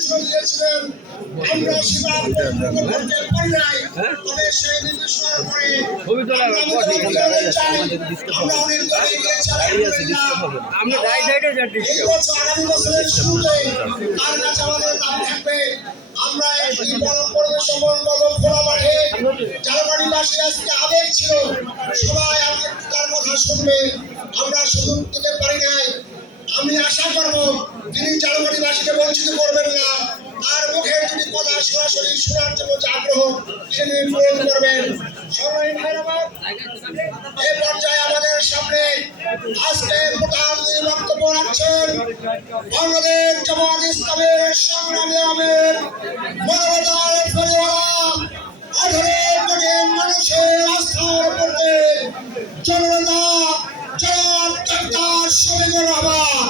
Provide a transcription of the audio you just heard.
নির্দেশনা দিয়েছিলেন, আমরা সেটা পূরণ করতে পারি নাই। তবে সেই নির্দেশনার পরে আমরা অনেক দলে গিয়েছি। এই বছর আগামী বছরের শুরুতে তার কাছে আমাদের দাবি থাকবে, আমরা একটি গণপরিবেশন খোলা মাঠে জালবাড়িবাসী আজকে আবেগ ছিল, সবাই তার কথা শুনবে, আমরা সুযোগ দিতে পারি নাই। আমি আশা করব তিনি জালবাড়িবাসীকে বঞ্চিত করবেন না, তার মুখে যদি কথা সরাসরি শোনার জন্য যে আগ্রহ সেটি পূরণ করবেন। এই পর্যায়ে আমাদের সামনে আজকে প্রধান বক্তব্য রাখছেন বাংলাদেশ জামাত ইসলামের সংগ্রামী আমির মানবতার পরিবার 18 কোটি মানুষের আস্থার প্রতীক জননেতা জনাব ডাক্তার শফিকুর রহমান।